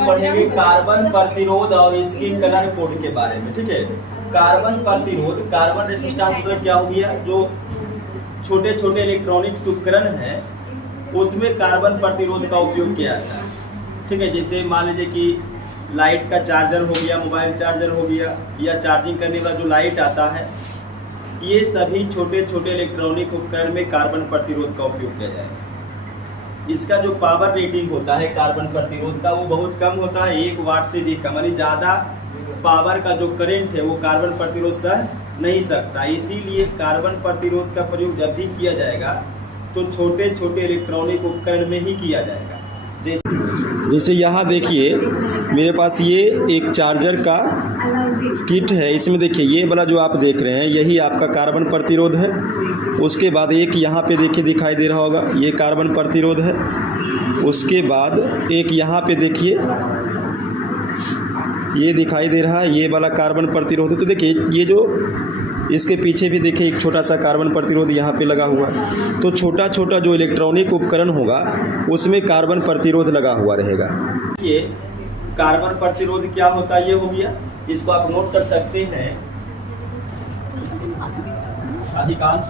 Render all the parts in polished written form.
हम पढ़ेंगे कार्बन प्रतिरोध और इसके कलर कोड के बारे में। ठीक है, कार्बन प्रतिरोध, कार्बन रेसिस्टेंस मतलब क्या हो गया, जो छोटे छोटे इलेक्ट्रॉनिक उपकरण है उसमें कार्बन प्रतिरोध का उपयोग किया जाता है। ठीक है, जैसे मान लीजिए कि लाइट का चार्जर हो गया, मोबाइल चार्जर हो गया, या चार्जिंग करने वाला जो लाइट आता है, ये सभी छोटे छोटे इलेक्ट्रॉनिक उपकरण में कार्बन प्रतिरोध का उपयोग किया जाएगा। इसका जो पावर रेटिंग होता है कार्बन प्रतिरोध का वो बहुत कम होता है, 1 वाट से भी कम, यानी ज़्यादा पावर का जो करंट है वो कार्बन प्रतिरोध सह नहीं सकता। इसीलिए कार्बन प्रतिरोध का प्रयोग जब भी किया जाएगा तो छोटे छोटे इलेक्ट्रॉनिक उपकरण में ही किया जाएगा। जैसे यहाँ देखिए मेरे पास ये एक चार्जर का किट है, इसमें देखिए ये वाला जो आप देख रहे हैं यही आपका कार्बन प्रतिरोध है। उसके बाद एक यहाँ पे देखिए दिखाई दे रहा होगा, ये कार्बन प्रतिरोध है। उसके बाद एक यहाँ पे देखिए ये दिखाई दे रहा है, ये वाला कार्बन प्रतिरोध है। तो देखिए ये जो इसके पीछे भी देखिए एक छोटा सा कार्बन प्रतिरोध यहाँ पे लगा हुआ है। तो छोटा छोटा जो इलेक्ट्रॉनिक उपकरण होगा उसमें कार्बन प्रतिरोध लगा हुआ रहेगा। ये कार्बन प्रतिरोध क्या होता है ये हो गया, इसको आप नोट कर सकते हैं। अधिकांश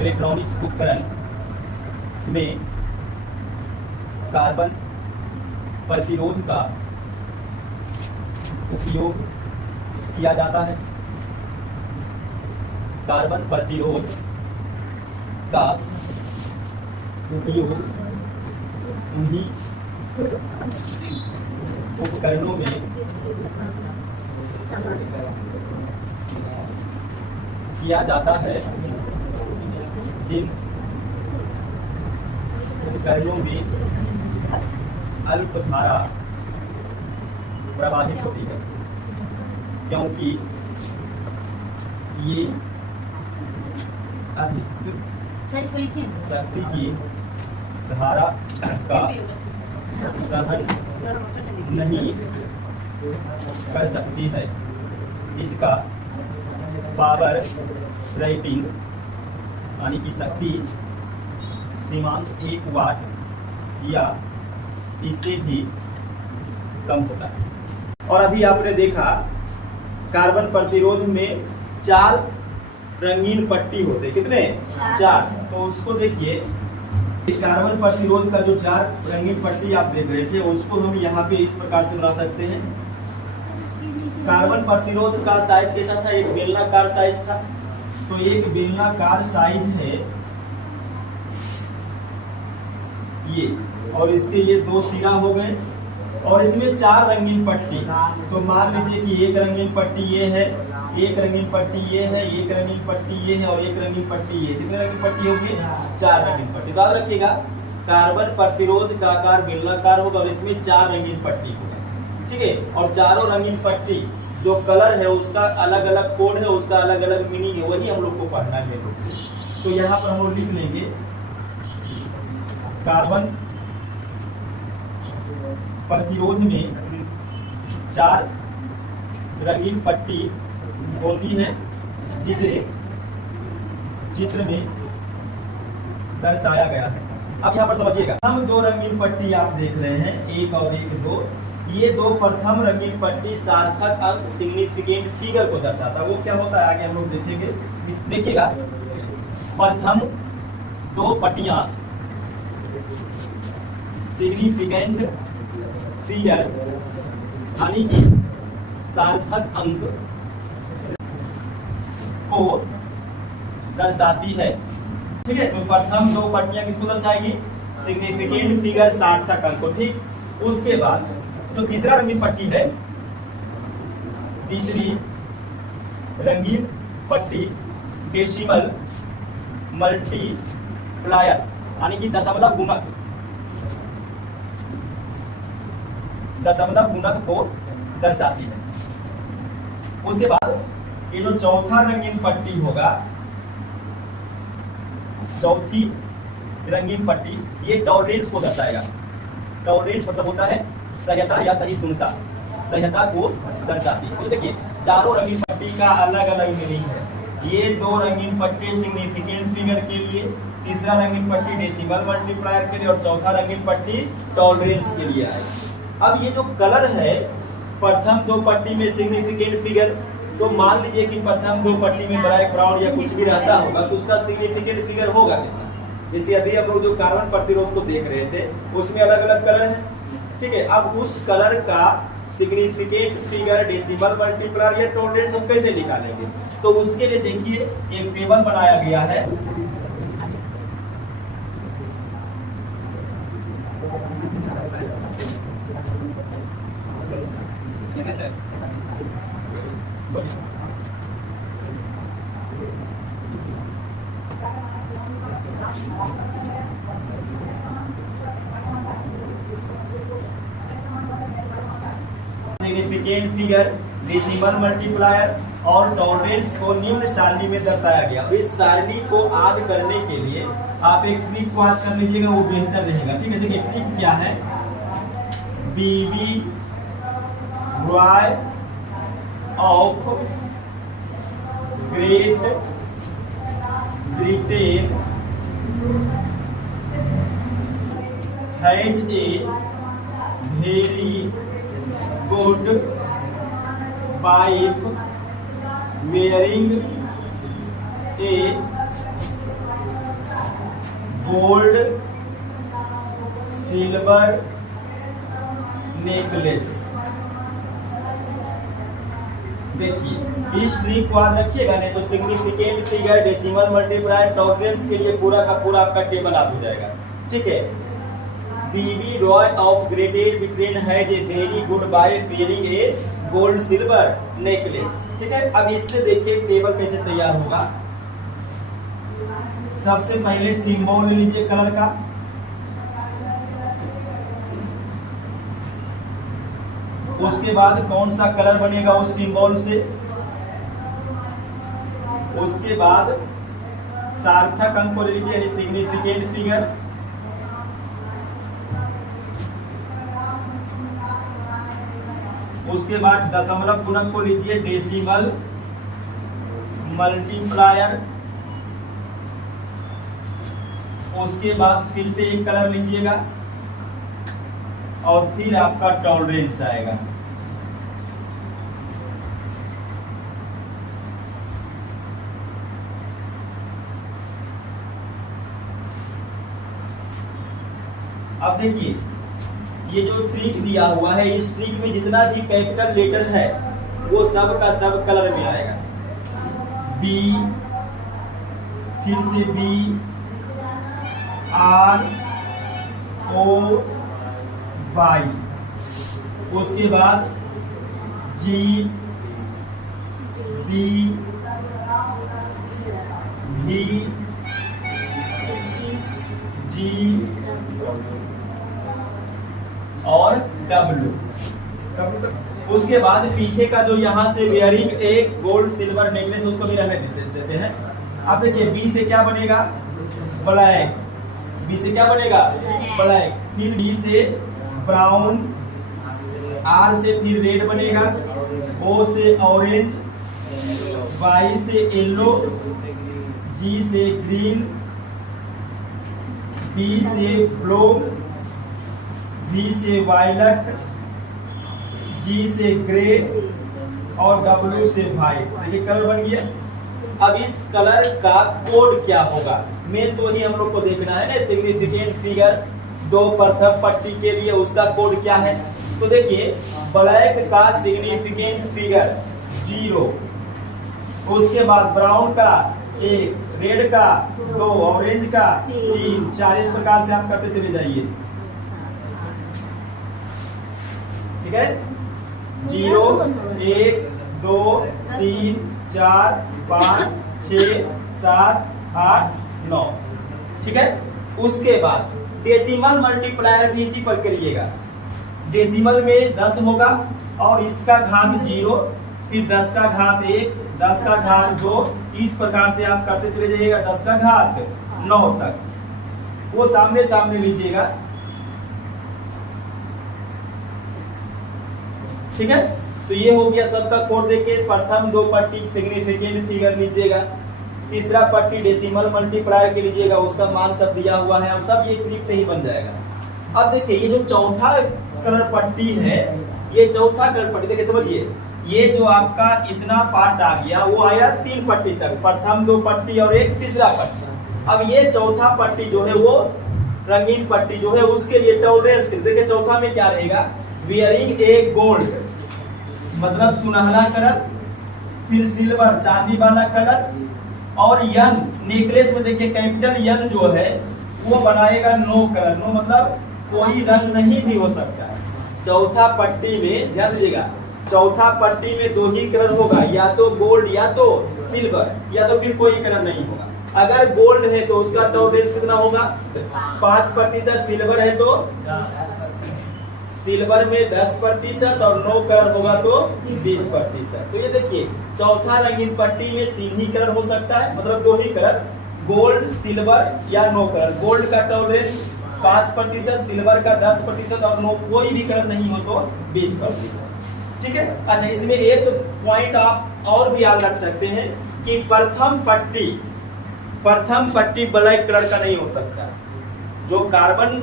इलेक्ट्रॉनिक्स उपकरण में कार्बन प्रतिरोध का उपयोग किया जाता है। कार्बन प्रतिरोध का उपयोग उन्हीं उपकरणों में किया जाता है जिन उपकरणों में अल्प धारा प्रवाहित होती है, क्योंकि ये अधिक शक्ति की धारा का सहन नहीं कर सकती है। इसका पावर रेटिंग यानी कि शक्ति सीमांत 1 वाट या इससे भी कम होता है। और अभी आपने देखा कार्बन प्रतिरोध में 4 रंगीन पट्टी होते, कितने? 4। तो उसको देखिए, कार्बन प्रतिरोध का जो 4 रंगीन पट्टी आप देख रहे थे उसको हम यहाँ पे इस प्रकार से बना सकते हैं। कार्बन प्रतिरोध का साइज कैसा था? एक बेलनाकार साइज था। तो एक बेलनाकार साइज है ये, और इसके ये 2 सिरा हो गए, और इसमें 4 रंगीन पट्टी। तो मान लीजिए कि एक रंगीन पट्टी ये है, एक रंगीन पट्टी ये है, एक रंगीन पट्टी ये है, और एक रंगीन पट्टी ये। कितने रंगीन पट्टी होगी? 4 रंगीन पट्टी। याद रखिएगा कार्बन प्रतिरोध का आकार बेलनाकार होगा और इसमें 4 रंगीन पट्टी होगा। ठीक है, और चारों रंगीन पट्टी जो कलर है उसका अलग अलग कोड है, उसका अलग अलग मीनिंग है, वही हम लोग को पढ़ना है मेन रूप से। तो यहाँ पर हम लोग लिख लेंगे कार्बन प्रतिरोध में 4 रंगीन पट्टी होती है जिसे चित्र में दर्शाया गया है। अब यहाँ पर समझिएगा, हम 2 रंगीन पट्टी आप देख रहे हैं, 1 और 1 2। ये 2 प्रथम रंगीन पट्टी सार्थक अंक सिग्निफिकेंट फिगर को दर्शाता है। वो क्या होता है आगे हम लोग देखेंगे। देखिएगा, प्रथम 2 पट्टियां सिग्निफिकेंट फिगर यानी कि सार्थक अंक को दर्शाती है। ठीक है, तो प्रथम 2 पट्टियां किसको दर्शाएगी? सिग्निफिकेंट फिगर, सार्थक अंक को। ठीक, उसके बाद जो तीसरा रंगीन पट्टी है, तीसरी रंगीन पट्टी डेसिमल मल्टीप्लायर यानी कि दशमलव गुणक को दर्शाती है। उसके बाद ये जो चौथा रंगीन पट्टी होगा, चौथी रंगीन पट्टी, ये टॉलरेंस को दर्शाएगा। टॉलरेंस मतलब होता है सह्यता या सहिष्णुता, सह्यता को दर्शाती है। तो देखिए चारों रंगीन पट्टी का अलग अलग मीनिंग है। ये 2 रंगीन पट्टी सिग्निफिकेंट फिगर के लिए, तीसरा रंगीन पट्टी डेसिमल मल्टीप्लायर के लिए, और चौथा रंगीन पट्टी टॉलरेंस के लिए है। अब ये जो कलर है प्रथम दो पट्टी में सिग्निफिकेंट फिगर, तो मान लीजिए कि प्रथम दो पट्टी में ब्लैक ब्राउन या कुछ भी रहता होगा तो उसका सिग्निफिकेंट फिगर होगा कितना। जैसे अभी हम लोग जो कार्बन प्रतिरोध को देख रहे थे उसमें अलग अलग कलर है, ठीक है। अब उस कलर का सिग्निफिकेंट फिगर डेसिमल मल्टीप्लायर या टॉलरेंस हम कैसे निकालेंगे, तो उसके लिए देखिए एक टेबल बनाया गया है। सिग्निफिकेंट फिगर, डेसिमल मल्टीप्लायर और टॉलरेंस को निम्न सारणी में दर्शाया गया। और इस सारणी को याद करने के लिए आप एक ट्रिक को याद कर लीजिएगा, वो बेहतर रहेगा, ठीक है। देखिए ट्रिक क्या है, B B Roy of Great Britain has a very good wife wearing a gold silver necklace। देखिए इस ट्रिक को याद रखिएगा, नहीं तो significant figure, decimal multiplier, tolerance के लिए पूरा का पूरा आपका टेबल याद हो जाएगा, ठीक है। B B Roy of Great Britain has a very good wife wearing a gold silver necklace, ठीक है। अब इससे देखिए टेबल कैसे तैयार होगा। सबसे पहले सिंबल लीजिए कलर का, उसके बाद कौन सा कलर बनेगा उस सिंबल से, उसके बाद सार्थक अंक को ले लीजिए यानी सिग्निफिकेंट फिगर, उसके बाद दशमलव गुणक को लीजिए डेसिमल मल्टीप्लायर, उसके बाद फिर से एक कलर लीजिएगा और फिर आपका टॉलरेंस आएगा। अब देखिए ये जो ट्रिक दिया हुआ है, इस ट्रिक में जितना भी कैपिटल लेटर है वो सब का सब कलर में आएगा। बी, फिर से बी, आर, ओ, वाई, उसके बाद जी, बी, भी, जी और डब्ल्यू। उसके बाद पीछे का जो यहाँ से वेयरिंग एक गोल्ड सिल्वर नेकलेस उसको भी रहने देते हैं। अब देखिए बी से क्या बनेगा, ब्लैक, बी से क्या बनेगा ब्लैक, फिर बी से ब्राउन, आर से फिर रेड बनेगा, ओ से ऑरेंज, वाई से येलो, जी से ग्रीन, बी से ब्लू, बी से वायलट, जी से ग्रे और डब्ल्यू से व्हाइट। देखिए कलर बन गया। अब इस कलर का कोड क्या होगा, मेन तो वही हम लोग को देखना है ना। सिग्निफिकेंट फिगर दो प्रथम पट्टी के लिए उसका कोड क्या है, तो देखिए ब्लैक का सिग्निफिकेंट फिगर 0, उसके बाद ब्राउन का 1, रेड का 2, ऑरेंज का 3, 4, इस प्रकार से आप करते चले जाइए, ठीक है। 0, 1, 2, 3, 4, 5, 6, 7, 8, 9, ठीक है। उसके बाद डेसिमल मल्टीप्लायर भी इसी पर करिएगा। डेसिमल में 10 होगा और इसका घात 0, फिर 10 का घात 1, 10 का घात 2, इस प्रकार से आप करते चले जाइएगा 10 का घात 9 तक। वो सामने सामने लीजिएगा, ठीक है। तो ये हो गया सबका कोड। देके प्रथम दो पट्टी सिग्निफिकेंट फिगर लीजिएगा, तीसरा पट्टी डेसिमल मल्टीप्लायर के लीजिएगा, उसका मान सब दिया हुआ है और सब ये ट्रिक से ही बन जाएगा। अब देखिए ये जो चौथा कलर पट्टी है, ये चौथा कलर पट्टी देखिए समझिए, ये जो आपका इतना पार्ट आ गया वो आया 3 पट्टी तक, प्रथम 2 पट्टी और एक तीसरा पट्टी। अब ये चौथा पट्टी जो है वो रंगीन पट्टी जो है उसके लिए टॉलरेंस देखिए चौथा में क्या रहेगा, वियरिंग ए गोल्ड मतलब सुनहरा कलर, फिर सिल्वर चांदी वाला कलर, और यन नेकलेस में देखिए कैपिटल यन जो है वो बनाएगा नो कलर, नो मतलब कोई रंग नहीं भी हो सकता है। चौथा पट्टी में ध्यान दीजिएगा, चौथा पट्टी में 2 ही कलर होगा, या तो गोल्ड या तो सिल्वर, या तो फिर कोई कलर नहीं होगा। अगर गोल्ड है तो उसका टॉलरेंस कितना होगा 5%, सिल्वर है तो सिल्वर में 10% और नो कलर होगा तो 20%। तो ये देखिए चौथा रंगीन पट्टी में 3 ही कलर हो सकता है, मतलब 2 ही कलर, गोल्ड सिल्वर या नो कलर। गोल्ड का टॉलरेंस 5%, सिल्वर का 10% और नो कोई भी कलर नहीं हो तो 20%। ठीक है। अच्छा इसमें एक पॉइंट आप और भी याद रख सकते हैं कि प्रथम पट्टी ब्लैक कलर का नहीं हो सकता। जो कार्बन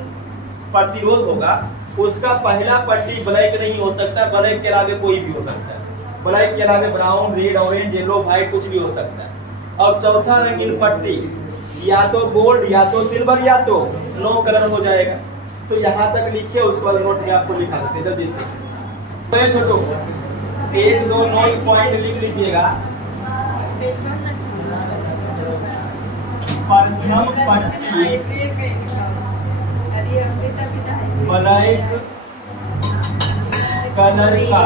प्रतिरोध होगा उसका पहला पट्टी ब्लैक नहीं हो सकता, ब्लैक के अलावे कोई भी हो सकता है, ब्लैक के अलावे brown, red, orange, yellow, white कुछ भी हो सकता है। और चौथा रंगीन पट्टी या तो गोल्ड या तो सिल्वर या तो नो कलर हो जाएगा। तो यहाँ तक लिखे, उसके बाद नोट में आपको लिखा सकते जल्दी से। तो छोटो 1-2 नोट पॉइंट लिख लीजिएगा। प्रथम पट्टी ब्लैक कलर का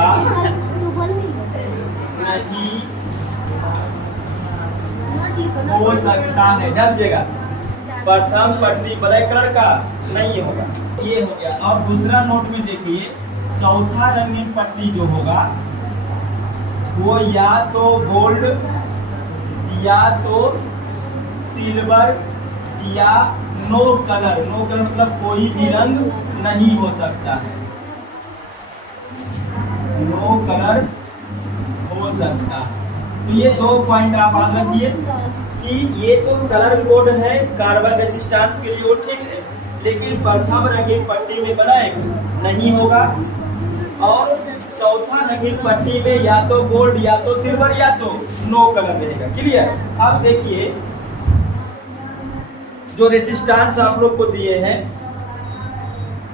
नहीं हो सकता है, ध्यान दीजिएगा, प्रथम पट्टी ब्लैक कलर का नहीं होगा। ये हो गया। और दूसरा नोट में देखिए चौथा रंगीन पट्टी जो होगा वो या तो गोल्ड या तो सिल्वर या नो कलर, नो कलर मतलब कोई भी रंग नहीं हो सकता है, नो कलर हो सकता है। तो ये 2 पॉइंट आप याद रखिए कि ये तो कलर कोड है कार्बन रेसिस्टेंस के लिए, वो ठीक है, लेकिन प्रथम रंगीन पट्टी में ब्लैक नहीं होगा और चौथा रंगीन पट्टी में या तो गोल्ड या तो सिल्वर या तो नो कलर रहेगा। क्लियर। अब देखिए जो रेसिस्टेंस आप लोग को दिए हैं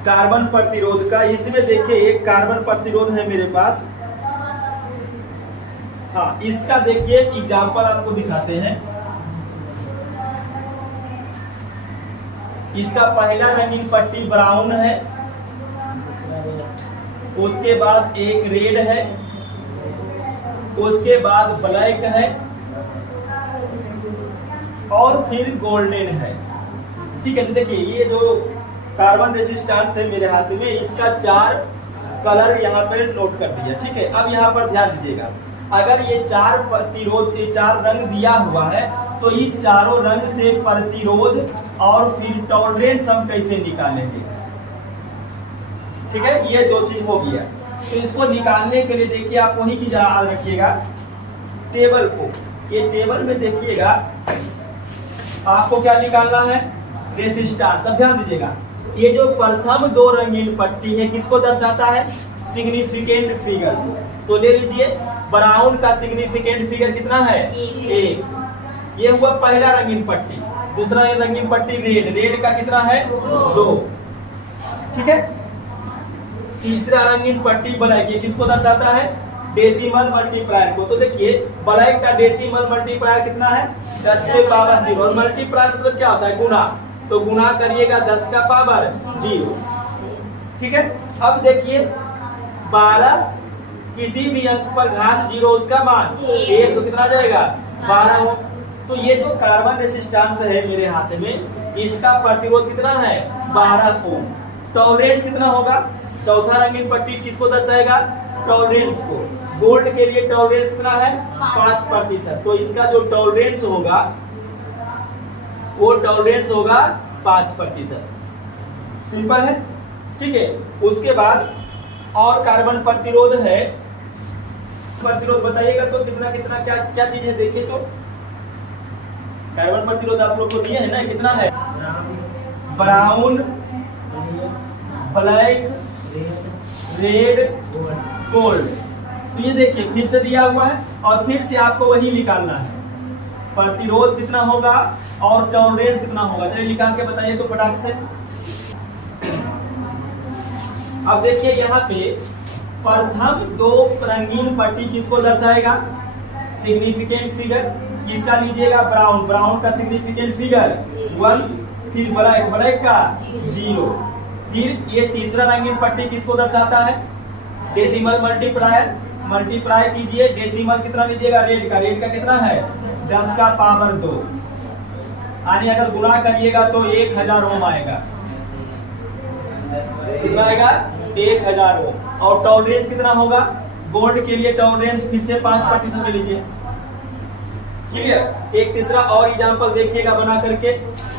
कार्बन प्रतिरोध का, इसमें देखिए एक कार्बन प्रतिरोध है मेरे पास। हाँ इसका देखिए एग्जांपल आपको दिखाते हैं। इसका पहला रंगीन पट्टी ब्राउन है, उसके बाद एक रेड है, उसके बाद ब्लैक है और फिर गोल्डन है। ठीक है। तो देखिए ये जो कार्बन रेसिस्टेंस है मेरे हाथ में, इसका 4 कलर यहाँ पर नोट कर दिया। ठीक है। अब यहाँ पर ध्यान दीजिएगा, अगर ये 4 प्रतिरोध, ये 4 रंग दिया हुआ है तो इस चारों रंग से प्रतिरोध और फिर टॉलरेंस हम कैसे निकालेंगे। ठीक है। ये 2 चीज हो गया। तो इसको निकालने के लिए देखिए आप वही चीज याद रखिएगा, टेबल को। ये टेबल में देखिएगा आपको क्या निकालना है, रेसिस्टेंस। अब ध्यान दीजिएगा ये जो प्रथम 2 रंगीन पट्टी है किसको दर्शाता है, सिग्निफिकेंट फिगर को। तो ले लीजिए ब्राउन का सिग्निफिकेंट फिगर कितना है 1, ये हुआ पहला रंगीन पट्टी। दूसरा रंगीन पट्टी रेड, रेड का कितना है 2। ठीक है। तीसरा रंगीन पट्टी ब्लैक, ये किसको दर्शाता है, डेसिमल मल्टीप्लायर को। तो देखिए ब्लैक का डेसिमल मल्टीप्लायर कितना है 10 के पावर 0, और मल्टीप्लायर मतलब क्या होता है गुना, तो गुना करिएगा 10 का पावर 0। ठीक है। अब देखिए 12 किसी भी अंक पर घात 0 उसका मान 1, तो कितना जाएगा 12 हो। तो ये जो कार्बन रेसिस्टेंस है मेरे हाथ में, इसका प्रतिरोध कितना है 12 ओम। टॉलरेंस कितना होगा, चौथा रंगीन पट्टी किसको दर्शाएगा, टॉलरेंस को। गोल्ड के लिए टॉलरेंस कितना है 5%, तो इसका जो टॉलरेंस होगा वो टॉलरेंस होगा 5%। सिंपल है। ठीक है। उसके बाद और कार्बन प्रतिरोध है, प्रतिरोध बताइएगा तो कितना कितना क्या क्या चीज है। देखिए तो कार्बन प्रतिरोध आप लोग को दिए है ना, कितना है, ब्राउन, ब्लैक, रेड, गोल्ड। तो ये देखिए फिर से दिया हुआ है और फिर से आपको वही निकालना है, प्रतिरोध कितना होगा और टॉलरेंस कितना होगा। चलिए निकाल के बताइए तो फटाक से। अब देखिए यहाँ पे प्रथम दो रंगीन पट्टी किसको दर्शाएगा, सिग्निफिकेंट फिगर किसका लीजिएगा, ब्राउन, ब्राउन का सिग्निफिकेंट फिगर 1, फिर ब्लैक, ब्लैक का 0, फिर ये तीसरा रंगीन पट्टी किसको दर्शाता है, डेसिमल मल्टीप्लायर, मल्टीप्लाई कीजिए, डेसिमल कितना लीजिएगा, रेड का, रेड का कितना है 10 का पावर 2, यानी अगर गुणा करिएगा तो 1000 ओम आएगा, कितना आएगा 1000 ओम। और टॉलरेंस कितना होगा, गोल्ड के लिए टॉलरेंस फिर से 5% ले लीजिए, क्लियर। एक तीसरा और एग्जांपल देखिएगा बना करके,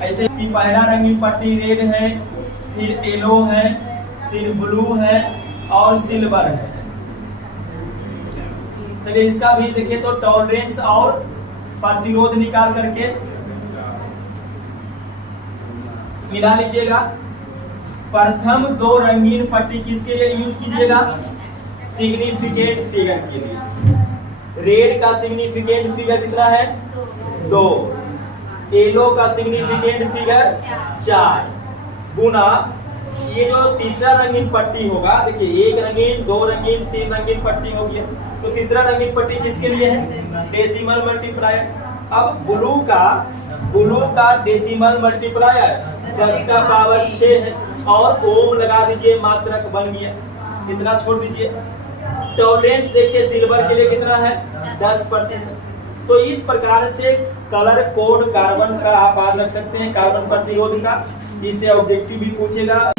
ऐसे कि पहला रंगीन पट्टी रेड है, फिर येलो है, फिर ब्लू है और सिल्वर है। चलिए इसका भी देखिए तो टॉलरेंस और प्रतिरोध निकाल करके मिला लीजिएगा। प्रथम दो रंगीन पट्टी किसके लिए यूज कीजिएगा, सिग्निफिकेंट फिगर के लिए। रेड का सिग्निफिकेंट फिगर कितना है 2, येलो का सिग्निफिकेंट फिगर 4 गुना ये जो तीसरा रंगीन पट्टी होगा, देखिए 1 रंगीन, 2 रंगीन, 3 रंगीन पट्टी हो गया, तो तीसरा रंगीन पट्टी किसके लिए है, डेसिमल मल्टीप्लायर। अब ब्लू का डेसिमल मल्टीप्लायर 10 का पावर 6 है और ओम लगा दीजिए, मात्रक बन गया, इतना छोड़ दीजिए। टॉलरेंस देखिए सिल्वर के लिए कितना है 10%। तो इस प्रकार से कलर कोड कार्बन का आप याद रख सकते हैं, कार्बन प्रतिरोध का, इससे ऑब्जेक्टिव भी पूछेगा।